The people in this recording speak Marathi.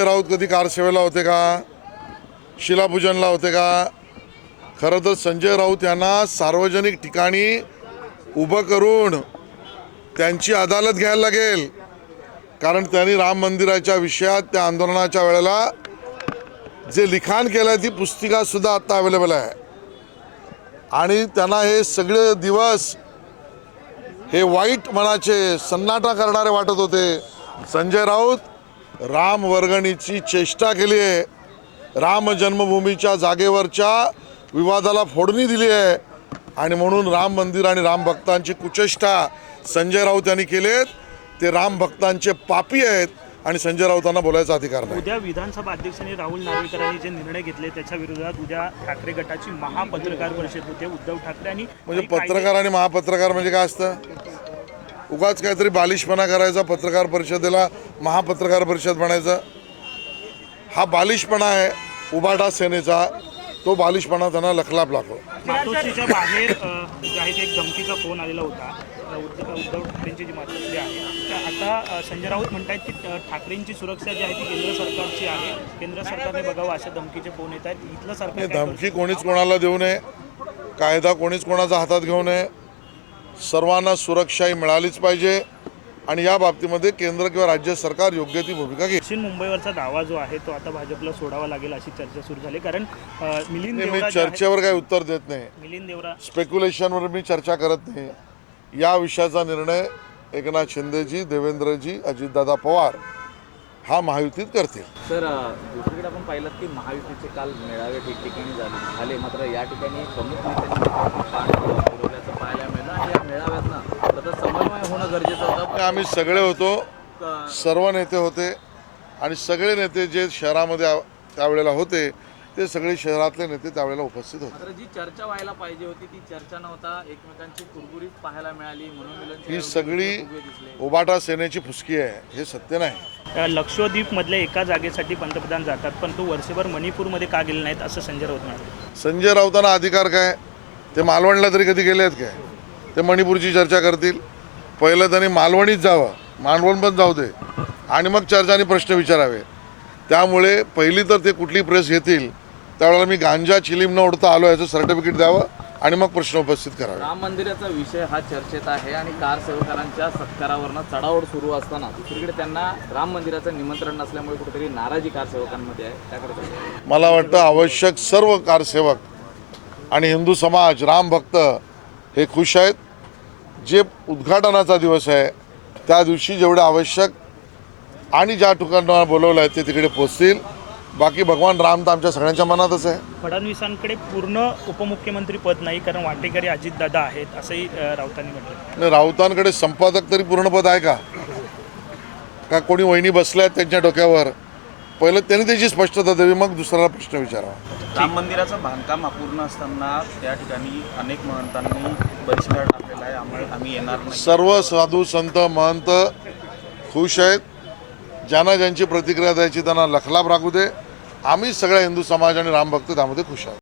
संजय राऊत कधी कारसेवेला होते का, शिलापूजनला होते का? खरं तर संजय राऊत यांना सार्वजनिक ठिकाणी उभं करून त्यांची अदालत घ्यायला लागेल, कारण त्यांनी राम मंदिराच्या विषयात त्या आंदोलनाच्या वेळेला जे लिखाण केलं ती पुस्तिका सुद्धा आता अवेलेबल आहे आणि त्यांना हे सगळे दिवस हे वाईट मनाचे सन्नाटा करणारे वाटत होते। संजय राऊत राम वर्गणीची चेष्टा केली आहे, राम जन्मभूमीच्या जागेवरच्या विवादाला फोडणी दिली आहे आणि म्हणून राम मंदिर आणि राम भक्तांची कुचेष्टा संजय राऊत यांनी केलेत। ते राम भक्तांचे पापी आहेत आणि संजय राऊतांना बोलायचा अधिकार नाही। उद्या विधानसभा अध्यक्षांनी राहुल नार्वेकरांनी जे निर्णय घेतले त्याच्या विरोधात उद्या ठाकरे गटाची महापत्रकार परिषद होते। उद्धव ठाकरे आणि म्हणजे पत्रकार आणि महापत्रकार म्हणजे काय असतं? उगाच काहीतरी बालिशपणा करायचा, पत्रकार परिषदेला महापत्रकार परिषद म्हणायचं, हा बालिशपणा आहे उभाटा सेनेचा। तो बालिशपणा त्यांना लखलाप लागतो। मातोश्रीच्या बाहेर जे आहे ते एक धमकीचा फोन आलेला होता उद्धव ठाकरेंची जी मातोश्री आहे, तर आता संजय राऊत म्हणतात की ठाकरेंची सुरक्षा जी आहे ती केंद्र सरकारची आहे, केंद्र सरकारने बघावं असे धमकीचे फोन येत आहेत। इथलं सरकार धमकी कोणीच कोणाला देऊ नये, कायदा कोणीच कोणाचा हातात घेऊ नये, सर्वांना सुरक्षा ही मिळालीच पाहिजे आणि या बाबतीमध्ये केंद्र किंवा राज्य सरकार योग्य ती भूमिका घेईल। दक्षिण मुंबईवरचा दावा जो आहे तो आता भाजपला सोडावा लागेल अशी चर्चा सुरू झाली, कारण मिलिंद मी देवरा चर्चेवर काही उत्तर देत नाही, मिलिंद देवरा स्पेक्युलेशनवर मी चर्चा करत नाही। या विषयाचा निर्णय एकनाथ शिंदेजी, देवेंद्रजी, अजितदादा पवार हा महायुतीत करतील। सर, दुसरीकडे आपण पाहिलं की महायुतीचे काल मेळावे ठिकठिकाणी झाले, मात्र या ठिकाणी प्रमुख नेत्यांनी फिरवल्याचं पाहायला मिळालं आणि या मेळाव्यात ना तर समन्वय होणं गरजेचं होतं। आम्ही सगळे होतो, सर्व नेते होते आणि सगळे नेते जे शहरामध्ये त्यावेळेला होते ते सगळे शहरातले नेते त्यावेळेला उपस्थित होते। मात्र जी चर्चा व्हायला पाहिजे होती ती चर्चा नव्हता, एकमेकांची कुरबुरीत पाहायला मिळाली, म्हणून ही सगळी उभाटा सेनेची फुसकी आहे, हे सत्य नाही। लक्षद्वीप मधल्या एका जागेसाठी पंतप्रधान जातात, पण तो वर्षभर मणिपूरमध्ये का गेले नाहीत असं संजय राऊत म्हणाले। संजय राऊतांना अधिकार काय? ते मालवणला तरी कधी गेले आहेत काय? ते मणिपूरची चर्चा करतील? पहिलं त्यांनी मालवणीत जावं, मालवण पण जाऊ दे आणि मग चर्चा आणि प्रश्न विचारावे। त्यामुळे पहिली तर ते कुठली प्रेस घेतील त्यावेळेला मी गांजा चिलीम न उडता आलो याचं सर्टिफिकेट द्यावं आणि मग प्रश्न उपस्थित करावे। राम मंदिराचा विषय हा चर्चेत आहे आणि कारसेवकांच्या सत्कारावरनं चढाओढ सुरू असताना दुसरीकडे त्यांना राम मंदिराचं निमंत्रण नसल्यामुळे कुठेतरी नाराजी कारसेवकांमध्ये आहे, त्याकडे मला वाटतं आवश्यक सर्व कारसेवक आणि हिंदू समाज, राम भक्त हे खुश आहेत। जे उद्घाटनाचा दिवस आहे त्या दिवशी जेवढे आवश्यक आणि ज्या ठिकाणी बोलवलं आहे ते तिकडे पोचतील। बाकी भगवान राम तर आमच्या सगळ्यांच्या मनातच आहे। फडणवीसांकडे पूर्ण उपमुख्यमंत्री पद नाही, कारण वाटेकरी अजितदादा आहेत असंही राऊतांनी म्हटलं। राऊतांकडे संपादक तरी पूर्ण पद आहे का? का कोणी वहिनी बसल्या आहेत त्यांच्या डोक्यावर? पहिलं त्यांनी त्याची स्पष्टता द्यावी, मग दुसऱ्याला प्रश्न विचारावा। राम मंदिराचं बांधकाम अपूर्ण असताना त्या ठिकाणी अनेक महंतांनी बहिष्कार टाकलेला आहे, आम्ही येणार नाही। सर्व साधू संत महंत खुश आहेत, ज्यांना ज्यांची प्रतिक्रिया द्यायची त्यांना लखलाप राखू दे। आम्ही सगळ्या हिंदू समाज आणि रामभक्त त्यामध्ये खुश आहोत।